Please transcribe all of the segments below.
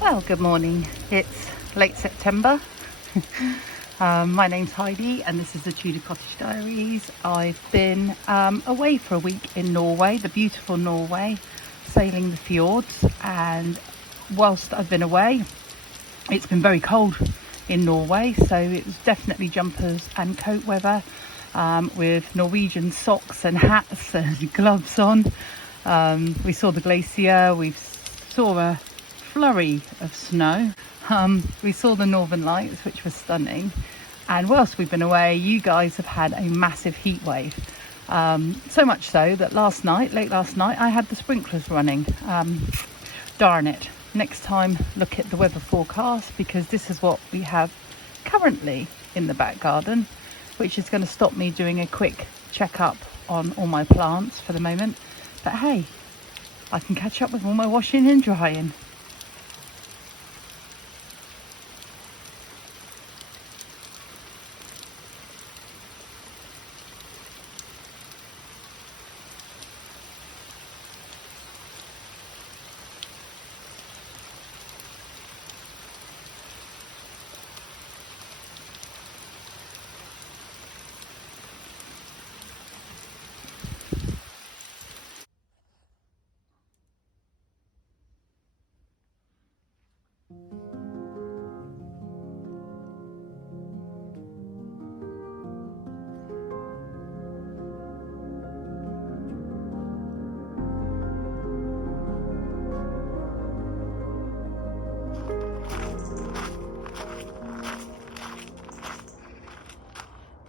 Well, good morning. It's late September. My name's Heidi and this is the Tudor Cottage Diaries. I've been away for a week in Norway, the beautiful Norway, sailing the fjords, and whilst I've been away, it's been very cold in Norway, so it was definitely jumpers and coat weather, with Norwegian socks and hats and gloves on. We saw the glacier, we saw a flurry of snow, we saw the northern lights, which was stunning, and whilst we've been away, you guys have had a massive heat wave, so much so that late last night I had the sprinklers running. Darn it, next time look at the weather forecast, because this is what we have currently in the back garden, which is going to stop me doing a quick check-up on all my plants for the moment. But hey, I can catch up with all my washing and drying.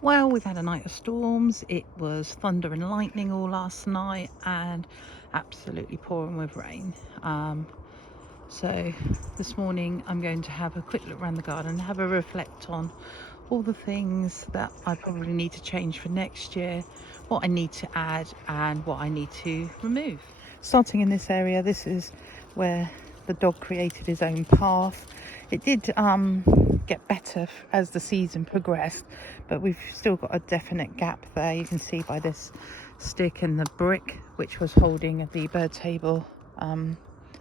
Well, we've had a night of storms. It was thunder and lightning all last night and absolutely pouring with rain. So this morning I'm going to have a quick look around the garden, have a reflect on all the things that I probably need to change for next year, what I need to add and what I need to remove. Starting in this area, this is where the dog created his own path. It did get better as the season progressed, but we've still got a definite gap there. You can see by this stick and the brick which was holding the bird table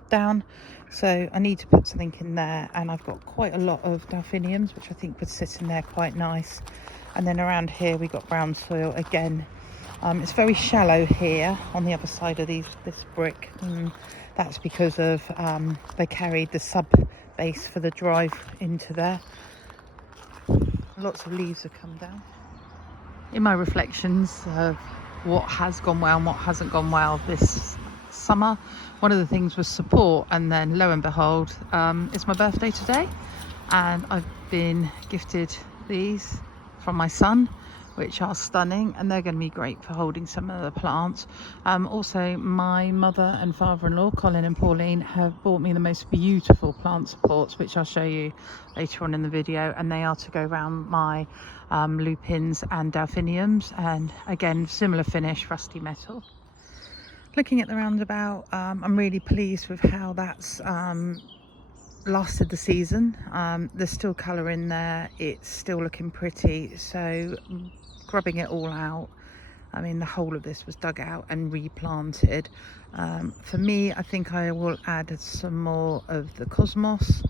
down, so I need to put something in there, and I've got quite a lot of delphiniums which I think would sit in there quite nice. And then around here we got brown soil again. It's very shallow here on the other side of this brick, and that's because of they carried the sub base for the drive into there. Lots of leaves have come down. In my reflections of what has gone well and what hasn't gone well this summer, one of the things was support, and then lo and behold, it's my birthday today and I've been gifted these from my son, which are stunning, and they're going to be great for holding some of the plants. Also, my mother and father-in-law, Colin and Pauline, have bought me the most beautiful plant supports, which I'll show you later on in the video, and they are to go around my lupins and delphiniums, and again, similar finish, rusty metal. Looking at the roundabout, I'm really pleased with how that's lasted the season. There's still colour in there, it's still looking pretty, so grubbing it all out. I mean, the whole of this was dug out and replanted. For me, I think I will add some more of the cosmos,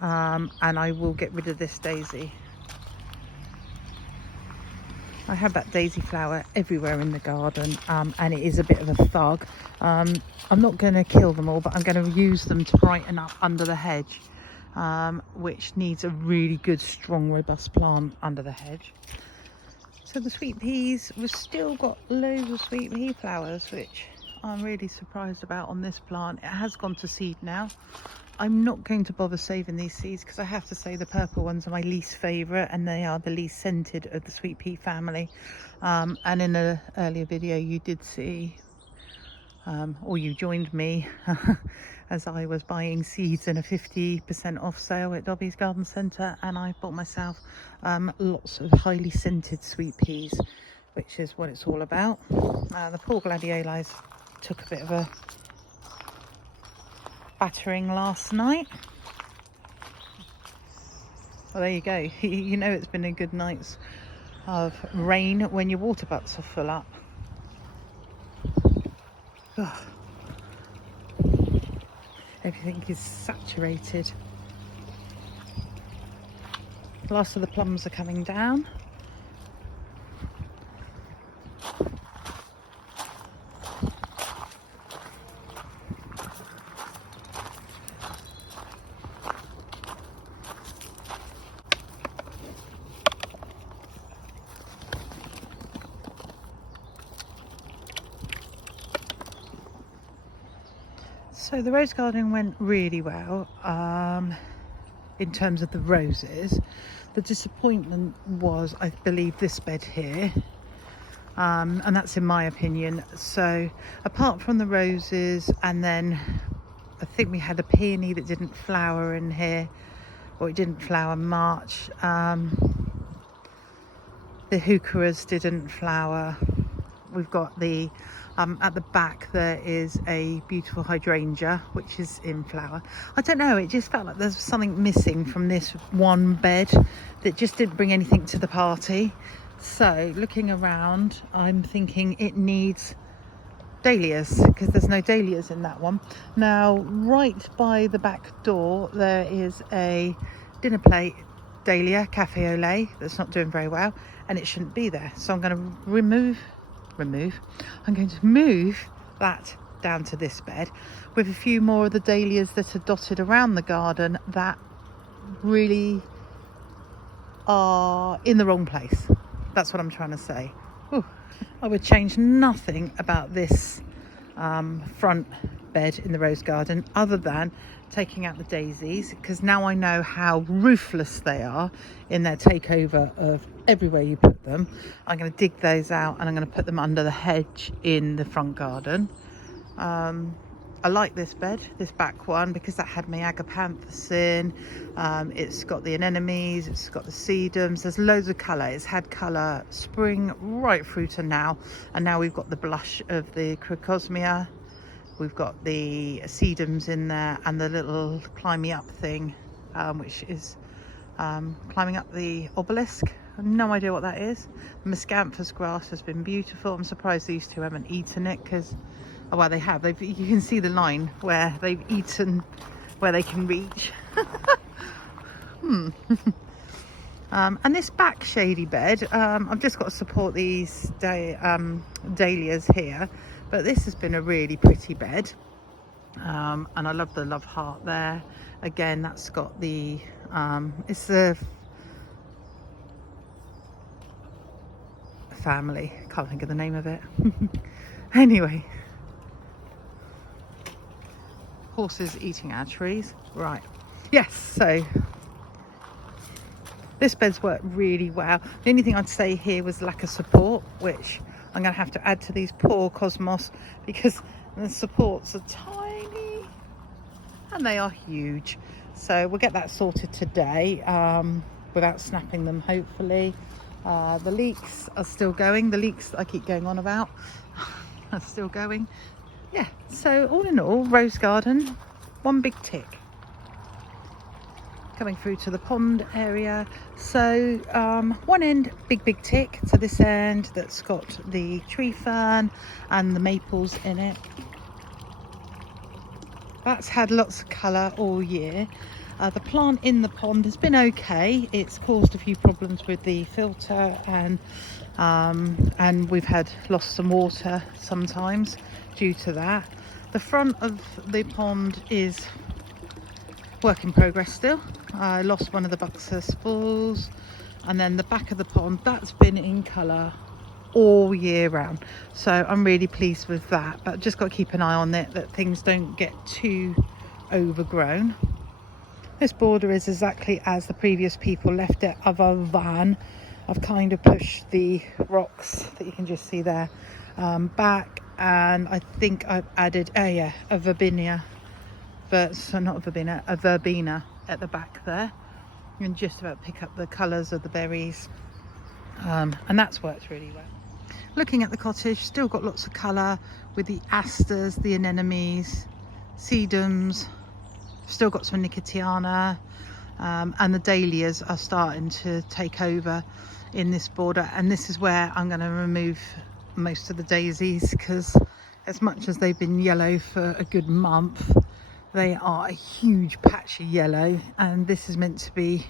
and I will get rid of this daisy. I have that daisy flower everywhere in the garden, and it is a bit of a thug. I'm not going to kill them all, but I'm going to use them to brighten up under the hedge, which needs a really good, strong, robust plant under the hedge. So the sweet peas, we've still got loads of sweet pea flowers, which I'm really surprised about on this plant. It has gone to seed now. I'm not going to bother saving these seeds because I have to say the purple ones are my least favourite, and they are the least scented of the sweet pea family. And in an earlier video you did see, or you joined me as I was buying seeds in a 50% off sale at Dobby's Garden Centre, and I bought myself lots of highly scented sweet peas, which is what it's all about. The poor gladiolus took a bit of a battering last night. Well, there you go. You know it's been a good night's of rain when your water butts are full up. Ugh. Everything is saturated. The last of the plums are coming down. So the rose garden went really well in terms of the roses. The disappointment was, I believe, this bed here, and that's in my opinion. So apart from the roses, and then I think we had a peony that didn't flower in here, or it didn't flower much. The heucheras didn't flower. We've got the at the back there is a beautiful hydrangea which is in flower. I don't know, it just felt like there's something missing from this one bed that just didn't bring anything to the party. So looking around, I'm thinking it needs dahlias, because there's no dahlias in that one. Now right by the back door there is a dinner plate dahlia, cafe au lait, that's not doing very well, and it shouldn't be there. So I'm going to I'm going to move that down to this bed with a few more of the dahlias that are dotted around the garden that really are in the wrong place. That's what I'm trying to say. Ooh, I would change nothing about this front bed in the rose garden other than taking out the daisies, because now I know how ruthless they are in their takeover of everywhere you put them. I'm going to dig those out and I'm going to put them under the hedge in the front garden. I like this bed, this back one, because that had my agapanthus in. It's got the anemones, it's got the sedums, there's loads of colour. It's had colour spring right through to now, and now we've got the blush of the crocosmia. We've got the sedums in there and the little climb up thing, which is climbing up the obelisk. I have no idea what that is. The miscanthus grass has been beautiful. I'm surprised these two haven't eaten it, because, oh, well, they have. You can see the line where they've eaten where they can reach. And this back shady bed, I've just got to support these dahlias here, but this has been a really pretty bed, and I love the love heart there. Again, that's got the it's the family, can't think of the name of it. Anyway, horses eating our trees, right? Yes, so this bed's worked really well. The only thing I'd say here was lack of support, which I'm going to have to add to these poor cosmos, because the supports are tiny and they are huge. So we'll get that sorted today without snapping them, hopefully. The leeks are still going. The leeks that I keep going on about are still going. Yeah, so all in all, rose garden, one big tick. Coming through to the pond area, so one end big tick to this end that's got the tree fern and the maples in it. That's had lots of colour all year. The plant in the pond has been okay. It's caused a few problems with the filter, and we've had lost some water sometimes due to that. The front of the pond is work in progress still. I lost one of the buxus spools, and then the back of the pond, that's been in colour all year round, so I'm really pleased with that, but just got to keep an eye on it that things don't get too overgrown. This border is exactly as the previous people left it, other than I've kind of pushed the rocks that you can just see there back, and I think I've added a verbena, a verbena at the back there. You can just about pick up the colours of the berries, and that's worked really well. Looking at the cottage, still got lots of colour with the asters, the anemones, sedums, still got some nicotiana, and the dahlias are starting to take over in this border, and this is where I'm going to remove most of the daisies, because as much as they've been yellow for a good month, They are a huge patch of yellow, and this is meant to be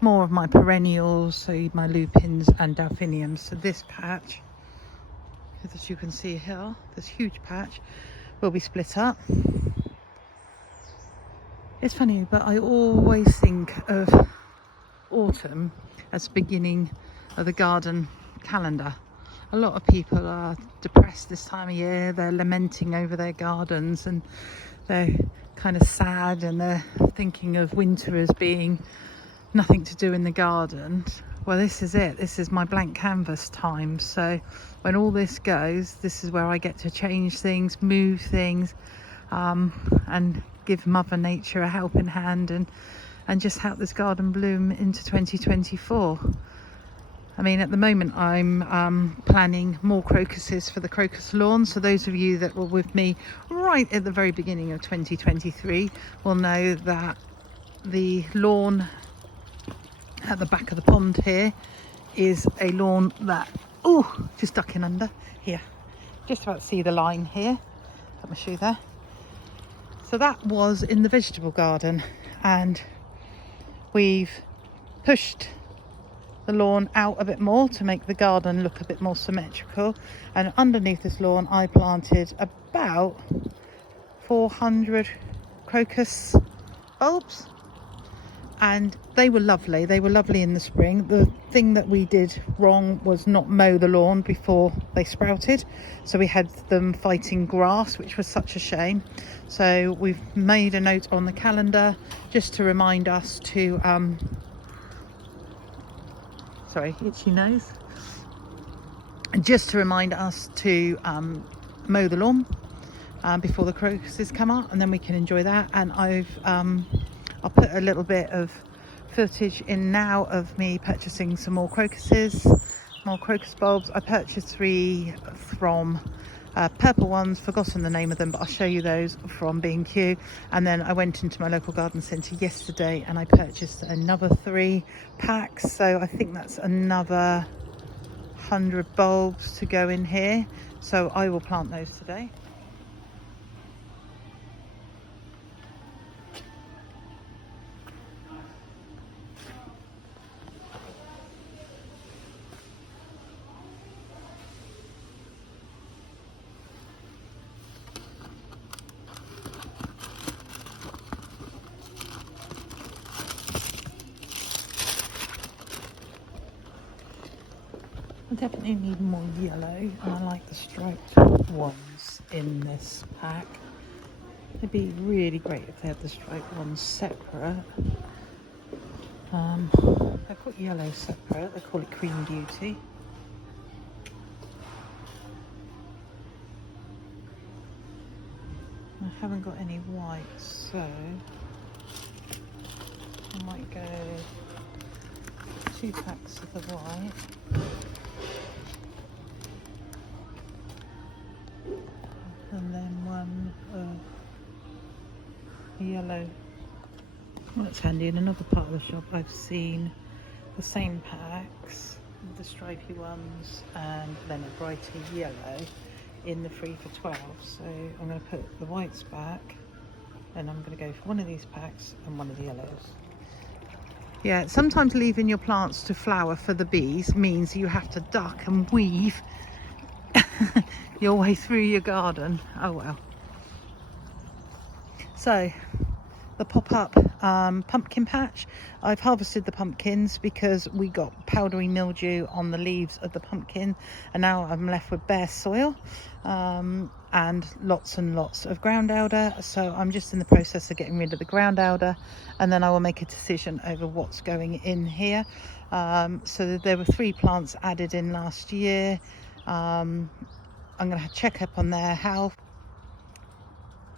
more of my perennials, so my lupins and delphiniums. So this patch, as you can see here, this huge patch will be split up. It's funny, but I always think of autumn as the beginning of the garden calendar. A lot of people are depressed this time of year. They're lamenting over their gardens, and they're kind of sad, and they're thinking of winter as being nothing to do in the garden. Well, this is it. This is my blank canvas time. So when all this goes, this is where I get to change things, move things, and give Mother Nature a helping hand, and just help this garden bloom into 2024. I mean, at the moment I'm planning more crocuses for the crocus lawn. So those of you that were with me right at the very beginning of 2023 will know that the lawn at the back of the pond here is a lawn that, oh, just ducking under here. Just about to see the line here. Put my shoe there. So that was in the vegetable garden, and we've pushed the lawn out a bit more to make the garden look a bit more symmetrical. And underneath this lawn I planted about 400 crocus bulbs, and they were lovely. They were lovely in the spring. The thing that we did wrong was not mow the lawn before they sprouted, so we had them fighting grass, which was such a shame. So we've made a note on the calendar just to remind us to sorry, itchy nose, just to remind us to mow the lawn before the crocuses come up, and then we can enjoy that. And I'll put a little bit of footage in now of me purchasing some more crocuses, more crocus bulbs. I purchased 3 from purple ones, forgotten the name of them, but I'll show you those from B&Q. And then I went into my local garden centre yesterday and I purchased another 3 packs. So I think that's another 100 bulbs to go in here. So I will plant those today. I definitely need more yellow, and I like the striped ones in this pack. It'd be really great if they had the striped ones separate. I've got yellow separate. They call it Cream Beauty. I haven't got any white, so I might go 2 packs of the white. And then 1 of yellow. Well, that's handy. In another part of the shop I've seen the same packs, the stripy ones and then a brighter yellow in the 3 for 12. So I'm going to put the whites back, and I'm going to go for one of these packs and one of the yellows. Yeah, sometimes leaving your plants to flower for the bees means you have to duck and weave your way through your garden. Oh well. So the pop-up pumpkin patch, I've harvested the pumpkins because we got powdery mildew on the leaves of the pumpkin, and now I'm left with bare soil and lots of ground elder. So I'm just in the process of getting rid of the ground elder, and then I will make a decision over what's going in here. So there were 3 plants added in last year. I'm going to check up on their health.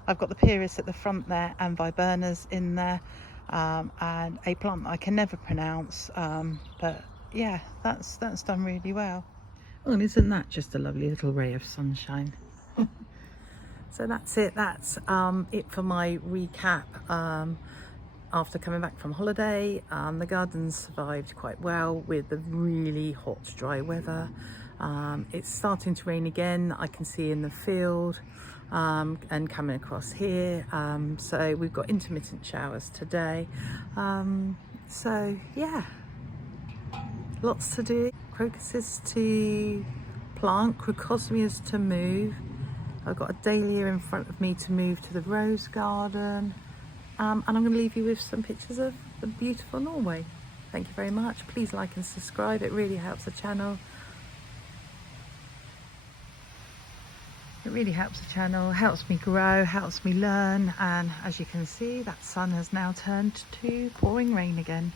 I've got the Pyrrhus at the front there and Viburnums in there, and a plant that I can never pronounce, but yeah, that's done really well. Oh, and isn't that just a lovely little ray of sunshine? So that's it. That's it for my recap. After coming back from holiday, the garden survived quite well with the really hot, dry weather. It's starting to rain again. I can see in the field. and coming across here. So we've got intermittent showers today. So yeah, lots to do. Crocuses to plant, crocosmias to move. I've got a dahlia in front of me to move to the rose garden. And I'm going to leave you with some pictures of the beautiful Norway. Thank you very much. Please like and subscribe. It really helps the channel. It really helps the channel, helps me grow, helps me learn. And as you can see, that sun has now turned to pouring rain again.